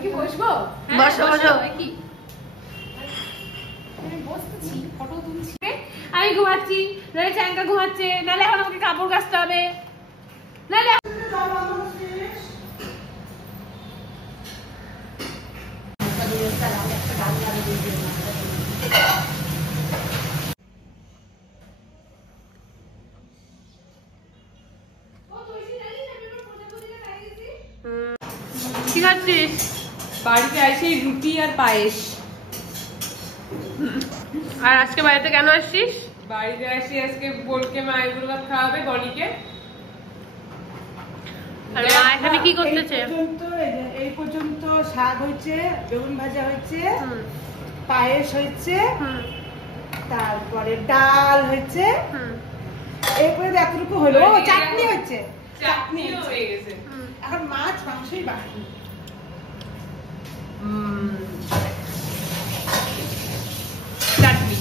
কি বসবো? বসো বসো। কি বসতেছি, ফটো তুলছি। আমি ঘুমাচ্ছি, নাহলে চ্যাংকা ঘুমাচ্ছে, নাহলে এখন আমাকে কাপড় কাচতে হবে, নাহলে কি খাচ্ছিস? বাড়িতে আসি রুটি আর পায়েস। আর আজকে বাড়িতে কেন আসছিস? বাড়িতে আসি আজকে বোনকে মায়ের ভাত খাওয়াবে, বনিকে। আর মা এখানে কি করতেছে? এই পর্যন্ত শাক হয়েছে, বেগুন ভাজা হয়েছে, পায়েস হয়েছে, তারপরে ডাল হয়েছে, এরপরে এতটুকু হলো, চাটনি হচ্ছে, চাটনি হয়ে গেছে। এখন মাছ মাংসই বাকি। চাটনি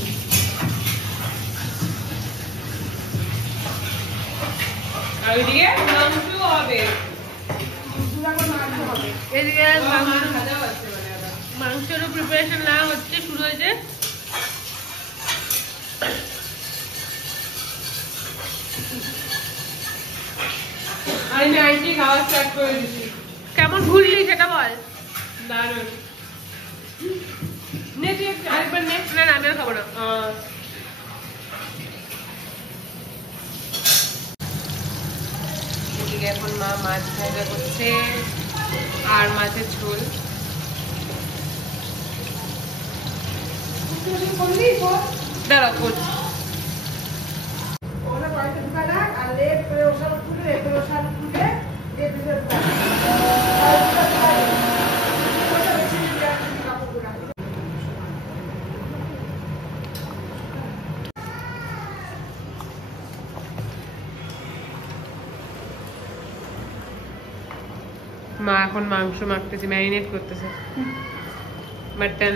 আর ওইদিকে মাংস হবে, এদিকে মাংসেরও প্রিপারেশন না হচ্ছে, শুরু হয়েছে। আমি নাইটি খাওয়া স্টার্ট করে দিচ্ছি। কেমন ঘুরলি সেটা বল। দারুণ। নে তুই আরেকবার নে। না না আমি আর খাবো না। এদিকে এখন মা মাছ ভাজা করছে আর মাছের ঝোল। দাঁড়া করছি। মা এখন মাংস মাখতেছে, ম্যারিনেট করতেছে মাটন।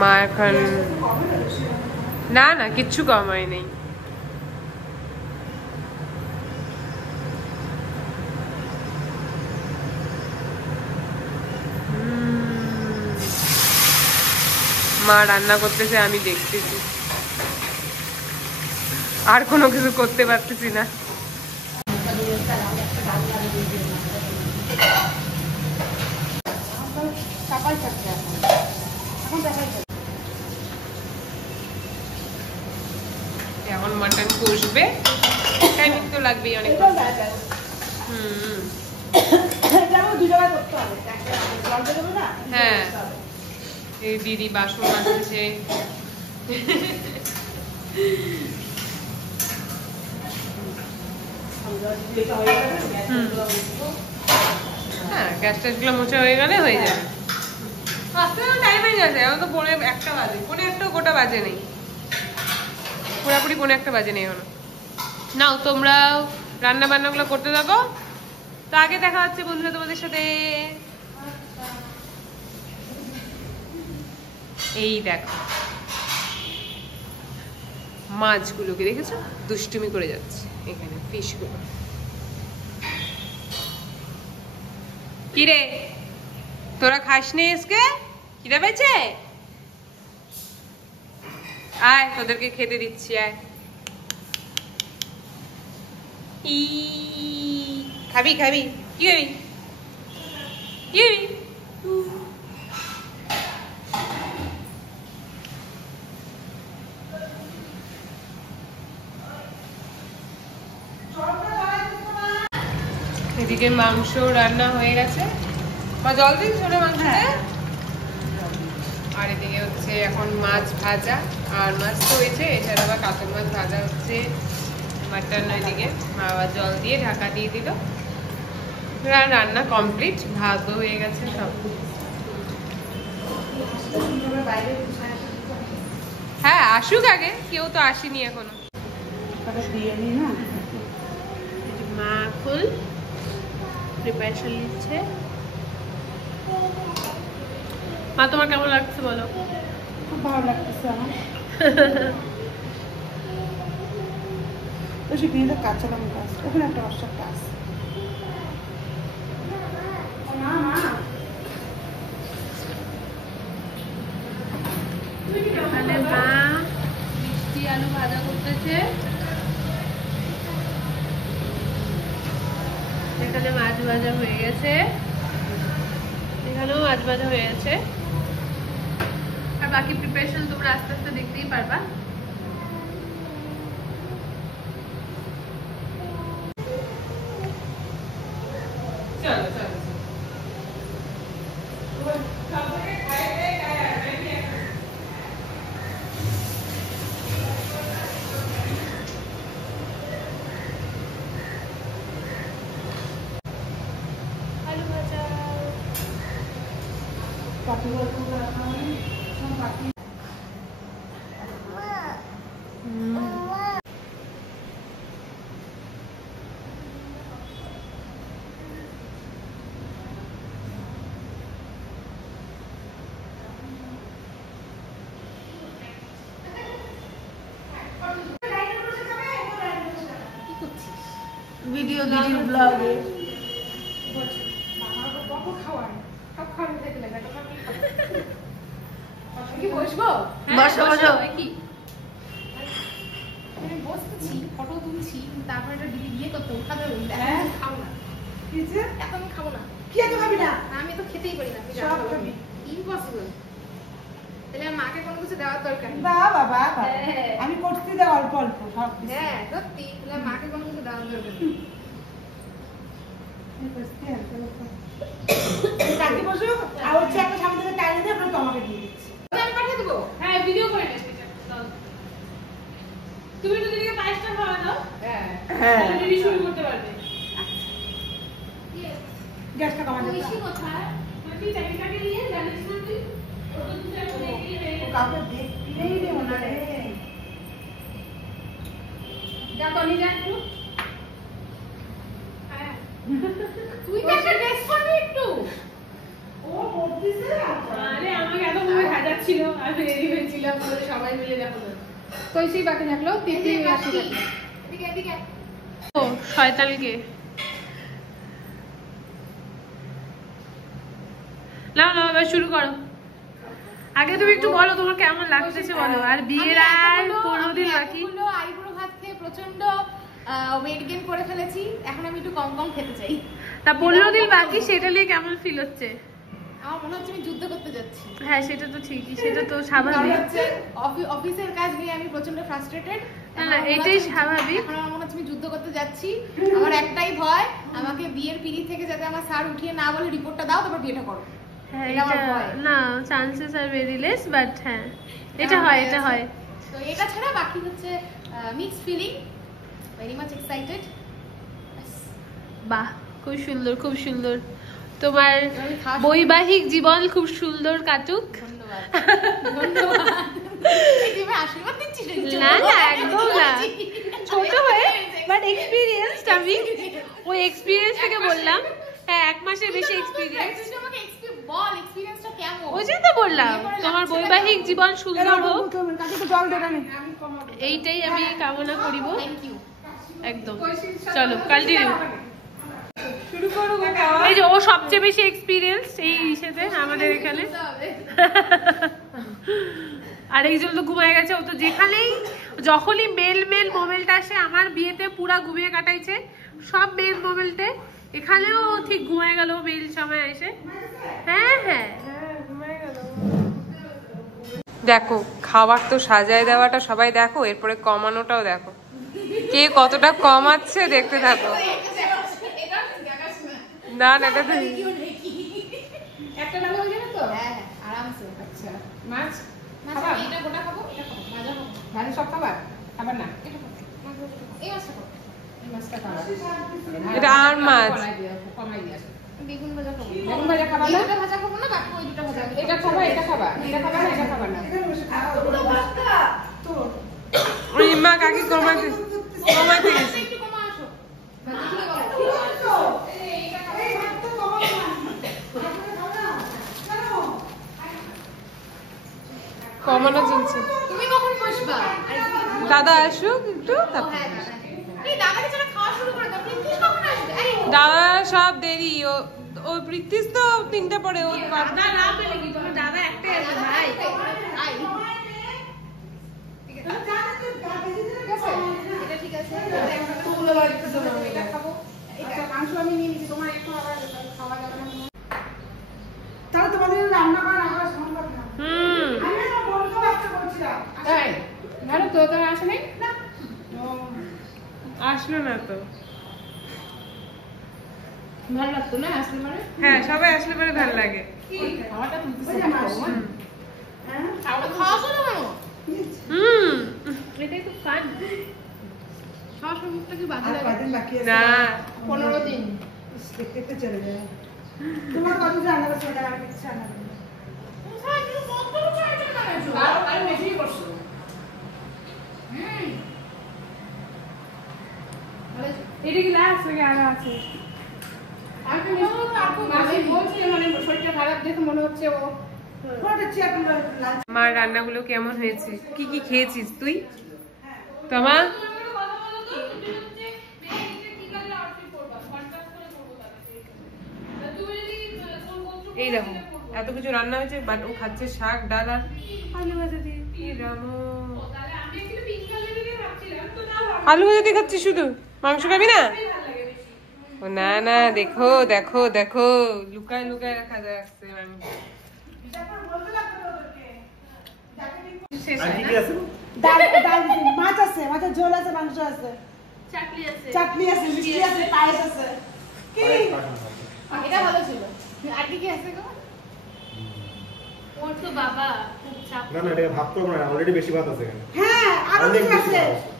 মা এখন না না কিচ্ছু কম হয় নেই। মা রান্না করতেছে, আমি দেখতেছি, আর কোনো কিছু করতে পারতেছি না। এখন মাটন কষবে, টাইমিং তো লাগবেই অনেক। হ্যাঁ এই দিদি বাসন মাজতেছে। হ্যাঁ গ্যাস ট্যাস গুলো মোছা হয়ে গেলে হয়ে যাবে। আসতে টাইম হয়ে যাচ্ছে, এখন তো 1:45 বাজে, 1:45 গোটা বাজে নেই, পুরাপুরি 1:45 বাজে নেই এখনো। নাও তোমরা রান্না বান্না গুলো করতে থাকো, তো আগে দেখা হচ্ছে বন্ধুরা তোমাদের সাথে। এই দেখো মাছগুলোকে দেখেছো দুষ্টুমি করে যাচ্ছে এখানে, ফিশগুলো। কিরে তোরা খাস নি আজকে? খিদে পেয়েছে? আয় তোদেরকে খেতে দিচ্ছি, আয়। খাবি খাবি কি খাবি কি খাবি? এদিকে মাংস রান্না হয়ে গেছে, বা জল দিন ছোট মাংসতে। আর এদিকে হচ্ছে এখন মাছ ভাজা, আর মাছ তো হয়েছে, এছাড়া আবার কাতল মাছ ভাজা হচ্ছে, মাটন। ওইদিকে মা আবার জল দিয়ে ঢাকা দিয়ে দিল, রান্না কমপ্লিট, ভাতও হয়ে গেছে সব। হ্যাঁ আসুক আগে, কেউ তো আসেনি এখনো। মাখন প্রিপারেশন নিচ্ছে। মা তোমার কেমন লাগছে বলো? খুব ভালো লাগতেছে আমার। তো সেখানে কাঁচা লঙ্কা আছে, ওখানে একটা অর্শকটা আছে। এখানে মা মিষ্টি আলু ভাজা করতেছে, এখানে মাছ ভাজা হয়ে গেছে, এখানেও মাছ ভাজা হয়ে গেছে। আর বাকি প্রিপারেশন তোমরা আস্তে আস্তে দেখতেই পারবা। চলো চলো আলু ভাজা ভিডিও দিদি ব্লগে বসবো বসো বসো। কি বসতেছি, ফটো তুলছি, তারপরে একটা দিদি বিয়ে করতে খাবে, হ্যাঁ খাবো না, কিছে এখন আমি খাবো না, কি এত খাবি না? আমি তো খেতেই পারি না, সব খাবি। ইম্পসিবল। তাহলে মাকে কোনো কিছু দেওয়ার দরকার নেই। বাবা বাবা হ্যাঁ। আমি করছি তো অল্প অল্প সব কিছু। হ্যাঁ সত্যি, তাহলে মাকে কোনো কিছু দেওয়ার দরকার নেই। কাকি বসো আর হচ্ছে একটা সামনে থেকে টাইম দিয়ে আমরা তোমাকে দিয়ে দিচ্ছি। আমি পাঠিয়ে দেবো। হ্যাঁ ভিডিও করে নেবে। তুমি তো দিদিকে পায়েসটা খাওয়া দাও, হ্যাঁ তাহলে দিদি শুরু করতে পারবে। গ্যাসটা কমা দিতে ঐশী কোথায়? তুই চাবিটাকে নিয়ে জানিস না তুই? ও তো তুই এখন এগিয়ে হয়ে গেছে। কাউকে দেখলেই রে মনে রে। যা টনি যা একটু। হ্যাঁ। তুই বেশি টেস্ট করবি একটু। ও পড়তেছে আরে আমাকে এত সময় সাজাচ্ছিল, আমি রেডি হয়েছিলাম, বলে সবাই মিলে দেখো না। কইসই বাকি থাকলো, তিতি আসি বাকি। এদিকে এদিকে। ও শয়তানকে। নাও নাও এবার শুরু করো। আগে তুমি একটু বলো তোমার কেমন লাগতেছে বলো। আর বিয়ের আর 15 দিন বাকি। আইবুড়ো ভাত খেয়ে প্রচন্ড ওয়েট গেইন করে ফেলেছি, এখন আমি একটু কম কম খেতে চাই। তা 15 দিন বাকি, সেটা নিয়ে কেমন ফিল হচ্ছে? আমার মনে হচ্ছে আমি যুদ্ধ করতে যাচ্ছি। হ্যাঁ সেটা তো ঠিকই, সেটা তো কারণ স্বাভাবিক। হচ্ছে অফিসের কাজ নিয়ে আমি প্রচন্ড ফ্রাস্ট্রেটেড। না এটাই স্বাভাবিক। এখন আমার মনে হচ্ছে আমি যুদ্ধ করতে যাচ্ছি। আমার একটাই ভয়, আমাকে বিয়ের পিড়ি থেকে যাতে আমার স্যার উঠিয়ে না বলে রিপোর্টটা দাও তারপর বিয়েটা করো। হ্যাঁ এটা আমার এটা ভয়। না, chances are very less, but হ্যাঁ এটা হয়, এটা হয়। তো এটা ছাড়া বাকি হচ্ছে mixed feeling, very much excited. বাহ খুব সুন্দর, খুব সুন্দর। তোমার আমি খাওয়া বৈবাহিক জীবন খুব সুন্দর কাটুক। ধন্যবাদ ধন্যবাদ। এইভাবে আশীর্বাদ দিচ্ছিস নাকি? না না একদম না, ছোট হয়ে বাট এক্সপিরিয়েন্সড। আমি ওই এক্সপিরিয়েন্স থেকে বললাম। হ্যাঁ 1 মাসের বেশি এক্সপিরিয়েন্স। তুই আমাকে বল এক্সপেরিয়েন্সটা কেমন? ওই যে তো বললাম তোমার বৈবাহিক জীবন সুন্দর হোক, কাকি তো জল দেবে না। এইটাই আমি কামনা করিব। Thank you. একদম। চলো কন্টিনিউ। শুরু করো গো খাওয়া। এই যে ও সবচেয়ে বেশি এক্সপিরিয়েন্স এই হিসেবে আমাদের এখানে। আর একজন তো ঘুমায় গেছে, ও তো যেখানেই যখনই মেল মোমেন্টটা আসে, আমার বিয়েতে পুরা ঘুমিয়ে কাটাইছে সব মেল মোমেন্টে, এখানেও ঠিক ঘুমায় গেল মেল সময় এসে। হ্যাঁ হ্যাঁ দেখো খাবার তো সাজায় দেওয়াটা সবাই দেখো, এরপরে কমানোটাও দেখো, কে কতটা কমাচ্ছে দেখতে থাকো। না না এটা তো একটা ডাল হয়ে যাবে তো? হ্যাঁ হ্যাঁ আরামসে। আচ্ছা মাছ মাছ খাবার? এটা গোটা খাবো, এটা খাবো, ভাজা খাবো। ভালো সব খাবার খাবার না? এটা খাবো, মাছ ভাজা খাবো। এই মাছটা খাবো। এই মাছটা খাবার। এটা আর মাছ। কমাই দিয়ে আসো। বেগুন ভাজা খাবো। বেগুন ভাজা খাবা না? এই দুটো ভাজা খাবো না, বাকি ওই দুটো ভাজা আমি এটা খাবা, এটা খাবা, এটা খাবা না, এটা খাবা না। ওই মা কাকি কমাইতে গেছে। একটু কমা আসো। ভাজা খেলে বলো। জমানো চলছে। তুমি কখন বসবা? দাদা আসুক একটু, তারপর এই দাদাকে যারা খাওয়া শুরু করে দাও, প্রিন্সিস কখন আসবে? এই দাদা সব দেরি। ও প্রীতিশ তো 3টা পরে। ও দাদা না পেলে কি তোমার দাদা একটাই আছে ভাই। আই ঠিক আছে, এটা ঠিক আছে। এটা খাবো, এটা মাংস আমি নিয়ে নিচ্ছি, তোমার একটু আবার খাওয়া যাবে না। তাহলে তোমাদের রান্না করা আমার সম্ভব না। আমি আমার বন্ধু একটা বলছিলাম। তাই ভালো তো, তোর আসে নাই না? আসলো না তো। ভালো লাগতো না আসলে মানে? হ্যাঁ, সবাই আসলে পরে ভালো লাগে। খাওয়াটা ওই যে মাসি। হ্যাঁ? খাওয়াটা খাওয়া শুরু করো। এটাই তো ফান। খাওয়া শুরু করতে কি বাধা আর লাগে? কদিন বাকি আছে? না 15 দিন। দেখতে দেখতে চলে যাবে। তোমার কদিন রান্না করছো? ওটা আর কিছু রান্না করবে না। আর বেশি করছো। এটা কি লাস্ট নাকি আরো আছে? শরীরটা খারাপ দেখে মনে হচ্ছে ও ওটা চেয়ার করে লাঞ্চ। মার রান্নাগুলো কেমন হয়েছে? কি কি খেয়েছিস তুই? তোমা এই দেখো এত কিছু রান্না হয়েছে, বাট ও খাচ্ছে শাক ডাল আর আলু ভাজা দিয়ে। কি রামো, আলু ভাজা দিয়ে খাচ্ছিস শুধু? মাংস খাবি না? ও না না, দেখো দেখো দেখো, লুকায় লুকায় রাখা যাচ্ছে মাংস। আর কি কি আছে? ডাল মাছ আছে, মাছের ঝোল আছে, মাংস আছে, চাটনি আছে। চাটনি আছে, মিষ্টি আছে, পায়েস আছে। কি? এটা ভালো ছিল। আর কি কি আছে গো? ওর তো বাবা খুব চাপ। না না, এটা ভাত করবো না, অলরেডি বেশি ভাত আছে এখানে। হ্যাঁ, আরো অনেক কিছু বেশি আছে। ভাত আছে।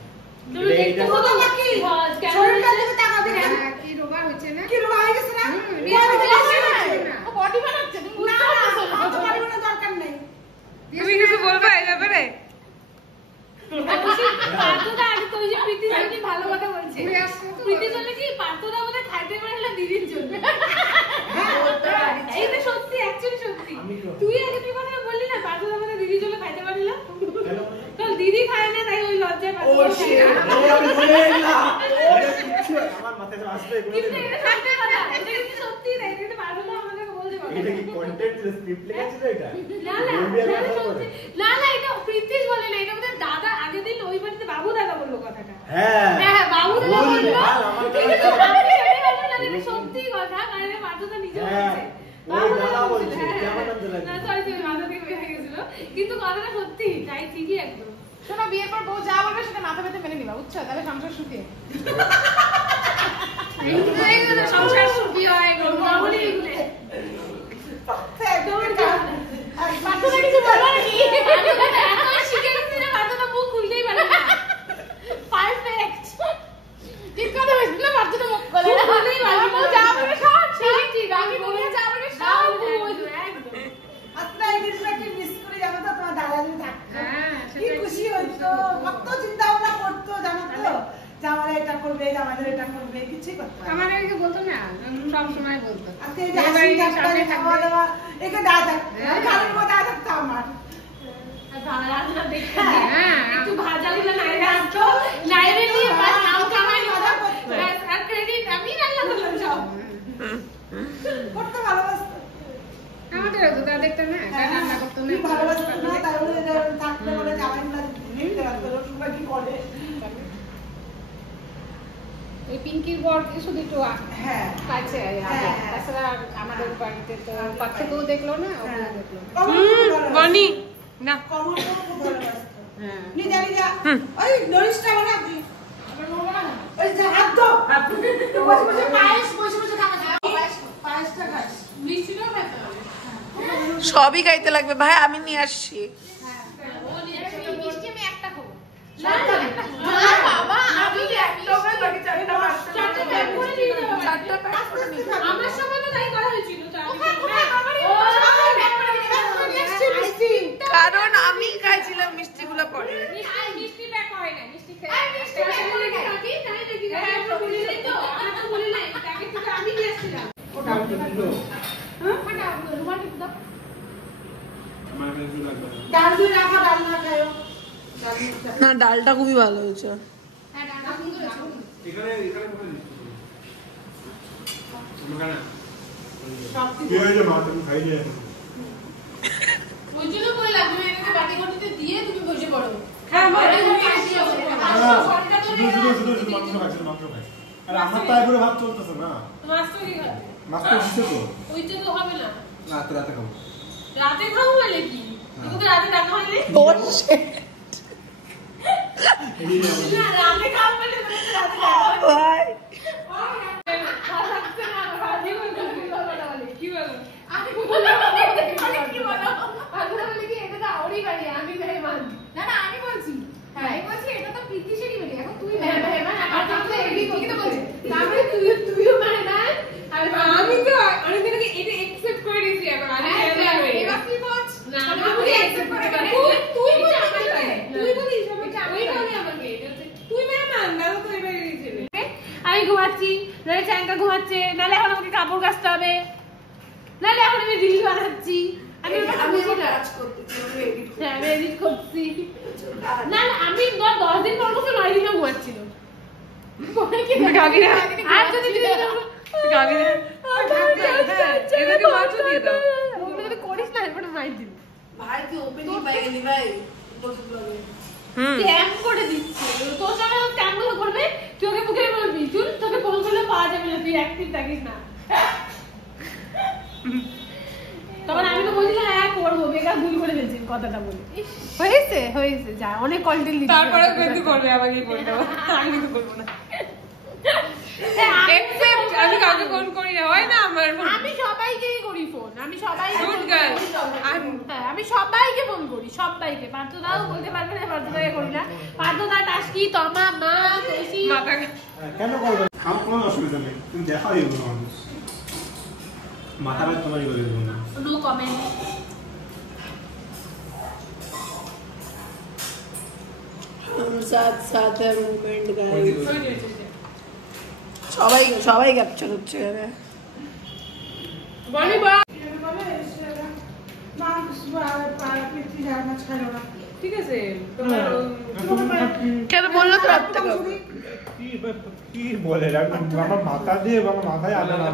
তুমি এটা- দেখতে এটা- কত বাকি? সহজ, কেমন শরীরটা হয়েছে? দিকে তাকাবে না? কি রোগা হচ্ছে না? কি রোগ হয়ে গেছে না? ও বডি বানাচ্ছে, তুমি বুঝতে পারছো না? অত বাড়ানোর দরকার নেই। তুমি কিছু বলবে এই ব্যাপারে? পার্থদা আগে তো ওই যে প্রীতি জন্য ভালো কথা বলছে। প্রীতি জন্য কি পার্থদা বোধহয় খাইতে পারলে দিদির জন্য। এইটা সত্যি, অ্যাকচুয়ালি সত্যি। তুই আগে তুই কথা বললি না পার্থদা বোধহয় দিদির জন্য খাইতে পারলি না? তো দিদি খায় না তাই ওই লজ্জায় ও পার্থদা খায় শিট, না। আমি ভুলে গেলাম। এটা কিচ্ছু আমার মাথায় তো আসবে কিন্তু কোনোদিন। এটা সত্যি কথা, এটা কিন্তু সত্যি না, এটা কিন্তু পার্থদা আমাদেরকে বলতে পারে। এটা কি কন্টেন্ট ছিল, স্ক্রিপ্ট লেখা ছিল এটা? না না, বলবি আর না, কথা সত্যি। বলে? না না, এটা প্রীতিশ বলে না, এটা বোধহয় দাদা আগের দিন ওই বাড়িতে বাবু দাদা বললো কথাটা। হ্যাঁ হ্যাঁ, বাবু দাদা ভুল, বললো। ভাল, আমার কিন্তু কথা- আমি সেটাই ভাবলাম না, এটা সত্যি কথা, কারণ এটা পার্থদা নিজে হ্যাঁ, বলছে। ওই বাবু দাদা দাদা বলছে, হ্যাঁ, কেমন নাম দিলা? না, sorry, sorry, মাথা থেকে বের হয়ে গেছিল। কিন্তু কথাটা সত্যি, তাই ঠিকই একদম। শোনো, বিয়ের পর বউ যা বলবে সেটা মাথা পেতে মেনে নিবা, বুঝছো? তাহলে সংসার সুখে। এইগুলো তো সংসার সুখী হয়, এগুলো নরমালি এগুলো। পার্থদা কিছু বলবে নাকি? পার্থদা এত শিখে গেছে যে পার্থদা মুখ খুলতেই পারে না। Perfect. ঠিক কথা বলছি না, বাচ্চাটা মুখ করে মুখ খুলতেই পারে না। বউ যা বলবে সব ঠিক, ঠিক। ঠিক, আমি বলে যা বলবে সব সব ভুল। একদম। আপনার এই দিনটা কি মিস করে জানো তো? তোমার দাদা যদি থাকতো, হ্যাঁ, কি সেটাই। খুশি হইতো, কত চিন্তা ভাবনা করতো জানো তো? যে আমাদের এটা করবে, যে আমাদের এটা করবে, কিছুই করতো না। আমার আগে বলতো না, সব সময় বলতো। আজকে এই যে হাসি ঠাট্টা, এই খাওয়া দাওয়া, একে দাদা থাকতো, খালির মধ্যে দাদা থাকতো আমার। আর ভালো রান্না দেখতে হ্যাঁ, হ্যাঁ, একটু ভাজা দিলে নাইরে আসতো, নাইরে নিয়ে বাস নাম কামাই মজা করতো। ব্যাস, আর ক্রেডিট আমি রান্না করলাম সব। করতে ভালোবাসতো। আমাদের তো তা দেখতো না, হ্যাঁ, রান্না করতো কি না। ভালোবাসতো না, তার বলে যে থাকতে বলে জামাইগুলা দেখতে পারতো, রসুনগুলা কি করে। ওই পিঙ্কির বর শুধু একটু হ্যাঁ, কাছে হ্যাঁ। তাছাড়া আমাদের বাড়িতে তো পার্থকেও দেখলো না, ওকেও দেখলো না। কমল খুব ভালোবাসতো। বনি না, কমল খুব ভালোবাসতো। হ্যাঁ। নিজা নিজা, ওই নরিশটা বানা তুই। ওই যে হাত দো। বসে বসে পায়েস, বসে বসে খাওয়া যায়। পায়েসটা খাস। মিষ্টিটাও খেতে হবে। সবই খাইতে লাগবে ভাই, আমি নিয়ে আসছি। ও নিয়ে আসি। এই মিষ্টি আমি একটা খাবো। না, না বাবা, আমি চারটে প্যাক করে দিয়ে দেবো। চারটা প্যাক করে নিয়ে যাও। আমার সময় তো তাই করা হয়েছিল। কোথায় বাবারই ও, কারণ আমি খাইছিলাম মিষ্টিগুলো পরে। মিষ্টি প্যাক হয় না, মিষ্টি খেয়ে। এই মিষ্টি প্যাক করে না। নাকি? তাই নাকি? আমরা বলি নাই তো, আমরা তো বলি নাই। তাকে থেকে আমি নিয়ে এসেছিলাম। রুমালটা দাও। ডাল দিয়ে রাখা, ডাল না খায়ও। না ডালটা খুবই ভালো হয়েছে। হ্যাঁ ডালটা সুন্দর আছে। কি হয়েছে মা, তুমি খাই যায়? ওই জন্য বললাম তুমি এটাকে বাটি ঘটিতে দিয়ে তুমি বসে পড়ো। হ্যাঁ মা, শুধু মাংস খাচ্ছে, মাংস খাচ্ছে। আর আমার তাই করে ভাত চলতেছে না। মাছ তো কি খাবে? মাছ তো দিচ্ছে তো। ওইটা তো হবে না। রাতে রাতে খাবো। রাতে খাবো বলে কি? তোকে রাতে ডাকা হয়নি? না রাতে খাবো বলে তোকে রাতে ডাকা হয়নি। ভাই কি বলো? আমি বললাম কি বলো? আগুনা বলে কি এটা তো ওরই বাড়ি, আমি মেহমান। না না আমি বলছি। হ্যাঁ আমি বলছি এটা তো প্রীতিশেরই বাড়ি। এখন তুই মেহমান আর তাহলে এদিকে কি তো বলছিস? তারপরে তুইও মেহমান আর আমি তো অনেকদিন আগে এটা একসেপ্ট করে নিয়েছি, এখন আমি এবার তুই বল। না আমি আমি বলি accept accept করতে করে পারি। তুই এটা বলিস আমার বাড়ি। তুই বলিস এটা আমি বলি আমাকে। এটা হচ্ছে তুই মেহমান, দাদা তো এবারে ছেলে। আমি ঘুমাচ্ছি, নাহলে চ্যাঙ্কা ঘুমাচ্ছে, নাহলে এখন আমাকে কাপড় কাচতে হবে, নাহলে এখন আমি রিল বানাচ্ছি, আমি কাজ করতেছি, আমি edit করছি। হ্যাঁ আমি এডিট করছি। না না আমি 10 দিন পর বসে 9 দিনও ঘুমাচ্ছিল। পরে কি গাবি না। আর যদি গাবি না। হ্যাঁ, এদেরকে মাছও দিয়ে দাও। ওগুলো যদি করিস না এরপরে মাইর দিবি। ভাই তুই ওপেনিং পাই গেলি ভাই। বসে বলে। স্ক্যাম করে দিচ্ছে। তোর সঙ্গে স্ক্যাম গুলো করবে, তুই ওকে মুখে বলবি চুল তোকে ফোন করলে পাওয়া যাবে না, তুই অ্যাক্টিভ থাকিস না। তখন আমি তো বলছিলাম হ্যাঁ করবো, বেকার ভুল করে ফেলছি কথাটা বলে। হয়েছে হয়েছে যা, অনেক কন্টেন্ট দিচ্ছি। তারপরে কিন্তু করবে, আমাকে বলতে হবে। আমি কিন্তু করবো না। Except আমি কাউকে ফোন করি না, হয় না আমার ফোন। আমি সবাইকেই করি ফোন, আমি সবাইকে Good ফোন girl. করি। হ্যাঁ আমি সবাইকে ফোন করি, সবাইকে। পার্থদাও বলতে পারবে না, পার্থদাকে করি না। পার্থদা, টাস্কি, তমা, মা, কৌশি। মাথা কেন করবে? খাওয়ার কোনো অসুবিধা নেই, তুমি দেখাও এগুলো মানুষ। মাথা ব্যথা তোমারই করে দেবো না। No comment. हम साथ साथ है मूवमेंट गाइस। সবাই সবাই ক্যাপচার হচ্ছে এখানে। বলি বা মা পিতৃ যার মাছ খাইলো না। ঠিক আছে, তোমার কেন বললো তো রাত থেকে? কি বলে আমার মাথা দিয়ে আমার মাথায় আলো না।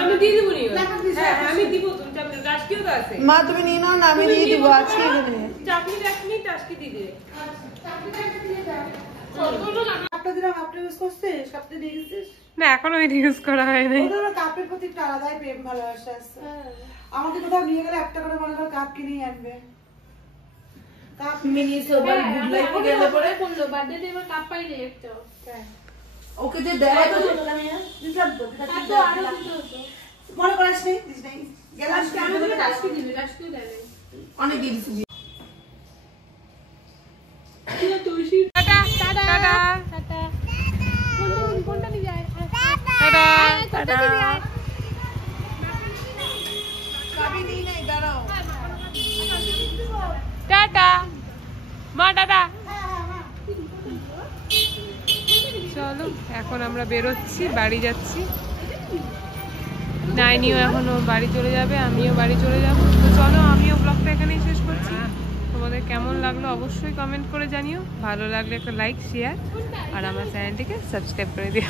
আমি দিয়ে দেবো নি। না, না, দিস- হ্যাঁ আমি দিব, তুমি চাপনি টাস্কিও তো আছে। মা তুমি নিয়ে নাও না, আমি দিয়ে দিব আজকে এখানে। চাপনি টাস্কি টাস্কি দিবে। কাপটা দিলাম, কাপটা ইউজ করছিস? কাপটা দিয়ে গেছিস? না এখনো এটা ইউজ করা হয় নাই। ওদের ওরা কাপের প্রতি একটা আলাদাই প্রেম ভালোবাসা আছে। আমাকে কোথাও নিয়ে গেলে একটা করে মনে কর কাপ কিনেই আনবে। কাপ মিনি সোবার গুড লাইফ গেলে পরে বললো বার্থডে এবার কাপ পাইনি একটা। ওকে যে দেয় তো দিলাম তো আর তো আরো দিতে হতো। মনে করিস নি দিস নাই গেলাম আমি তোকে টাস্কি দিবি, টাস্কিও দেয় নাই। অনেক দিয়ে দিছি। Tata tata tata. কোনটা নিয়ে যায়? টাটা। টাটা। চাবি নিয়ে নাই, দাঁড়াও। টাটা মা, টাটা। চলো এখন আমরা বেরোচ্ছি, বাড়ি যাচ্ছি। নাইনিও এখনো বাড়ি চলে যাবে, আমিও বাড়ি চলে যাবো। তো চলো আমিও ব্লগটা এখানেই শেষ করছি। তোমাদের কেমন লাগলো অবশ্যই কমেন্ট করে জানিও। ভালো লাগলে একটা লাইক, শেয়ার আর আমার চ্যানেলটিকে সাবস্ক্রাইব করে দিও।